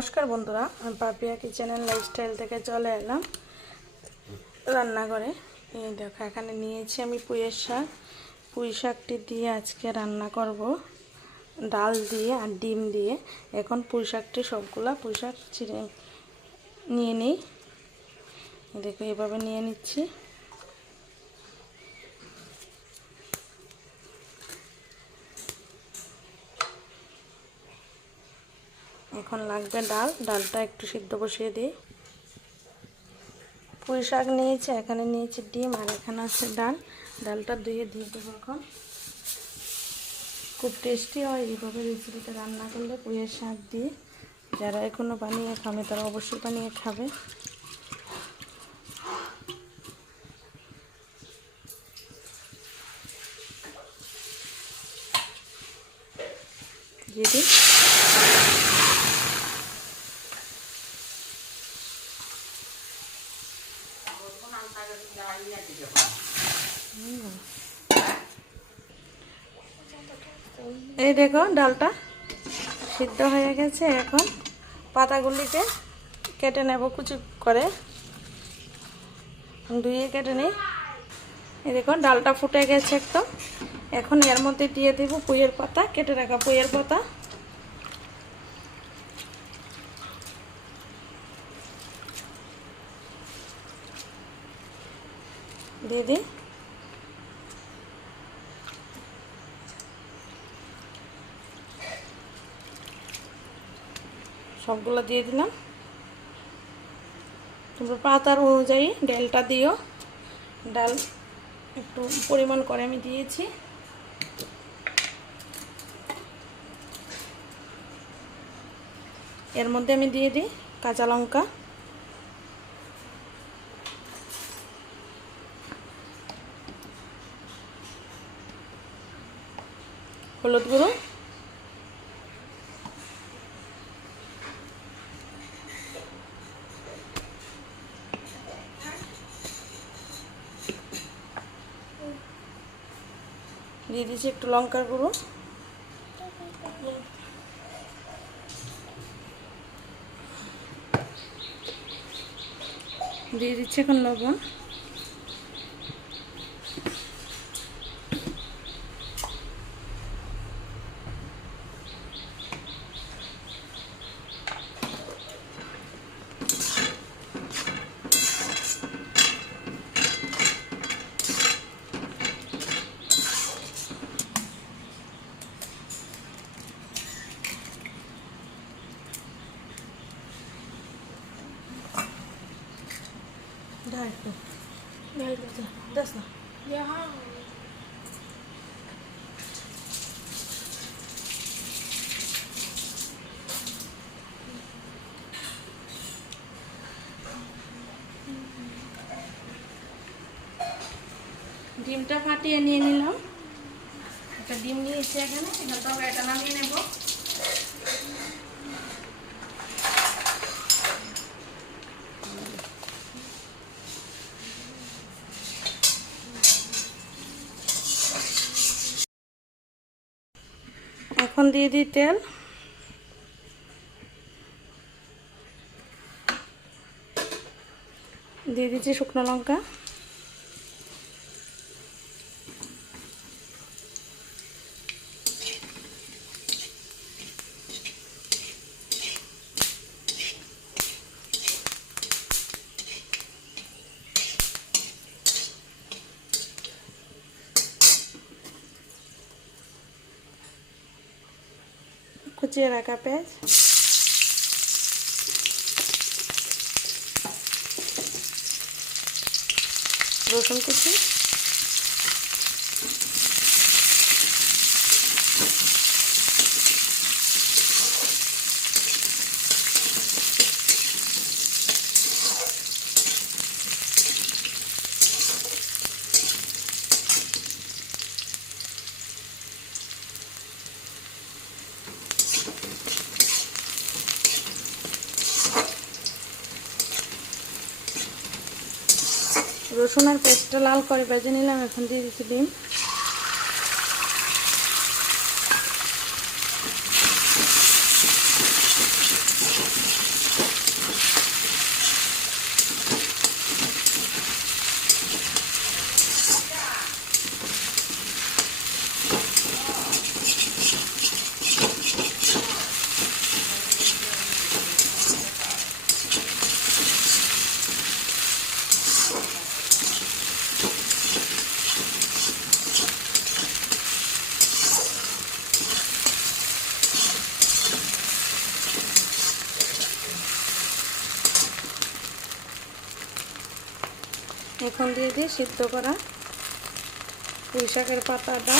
নমস্কার বন্ধুরা, আমি পাপিয়া কিচেনের লাইফস্টাইল থেকে চলে এলাম রান্নাঘরে। এই দেখো, এখানে নিয়েছি আমি পুঁইয়ের শাক। পুঁই শাকটি দিয়ে আজকে রান্না করব। ডাল দিয়ে আর ডিম দিয়ে। এখন পুঁই শাকটি সবগুলা, পুঁই শাক চিড়ে নিয়ে নিই। দেখো, এভাবে নিয়ে নিচ্ছি। এখন লাগবে ডাল। ডালটা একটু সিদ্ধ বসিয়ে দিই। পুঁই শাক নিয়েছি, এখানে নিয়েছি ডিম, আর এখানে আছে ডাল। ডালটা ধুয়ে দিয়ে দেবো এখন। খুব টেস্টি হয় এইভাবে রেসিপিটা রান্না করলে পুঁইয়ের শাক দিয়ে। যারা এখনও বানিয়ে খাবে, তারা অবশ্যই বানিয়ে খাবে। দিয়ে দিই এই দেখো ডালটা সিদ্ধ হয়ে গেছে এখন পাতাগুলিকে কেটে নেব কুচি করে। ধুয়ে কেটে নিই। এই দেখো ডালটা ফুটে গেছে একদম। এখন এর মধ্যে দিয়ে দেব পুইয়ের পাতা, কেটে রাখা পুইয়ের পাতা। দিয়ে দিই। সবগুলো দিয়ে দিলাম। তোমরা পাতার অনুযায়ী ডালটা দিও। ডাল একটু পরিমাণ করে আমি দিয়েছি। এর মধ্যে আমি দিয়ে দিই কাঁচা লঙ্কা। হলুদ গুঁড়ো। দিয়ে দিয়েছি একটু লঙ্কার গুঁড়ো। দিয়ে দিচ্ছি এখন লবণ। না ডিমটা ফাটিয়ে নিয়ে নিলাম। একটা ডিম নিয়েছি এখানে এখানটাও এটা নামিয়ে নেব। এখন দিয়ে দিই তেল দিয়ে দিচ্ছি শুকনো লঙ্কা। কুচিয়ে রাখা পেঁয়াজ রসুন কুচি রসুনের পেস্টটা লাল করে ভেজে নিলাম এখন দিয়ে দিচ্ছি ডিম। এখন দিয়ে দিই সিদ্ধ করা পুঁই শাকের পাতাটা।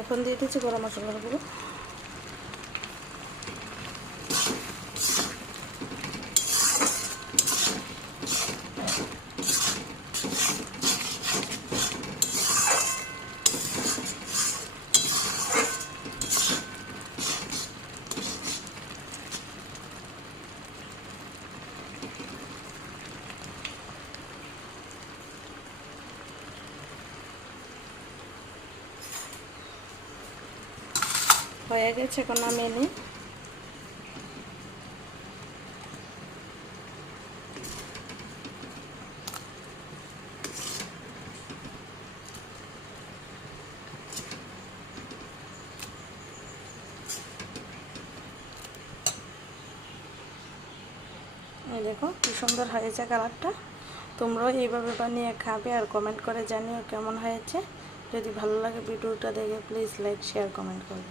এখন দিয়ে দিচ্ছি গরম মশলার গুঁড়ো হয়ে গেছে এখন নামিয়ে দেখো, কি সুন্দর হয়েছে কালারটা। তোমরাও এইভাবে বানিয়ে খাবে আর কমেন্ট করে জানিও কেমন হয়েছে। যদি ভালো লাগে ভিডিওটা দেখে প্লিজ লাইক শেয়ার কমেন্ট করবে।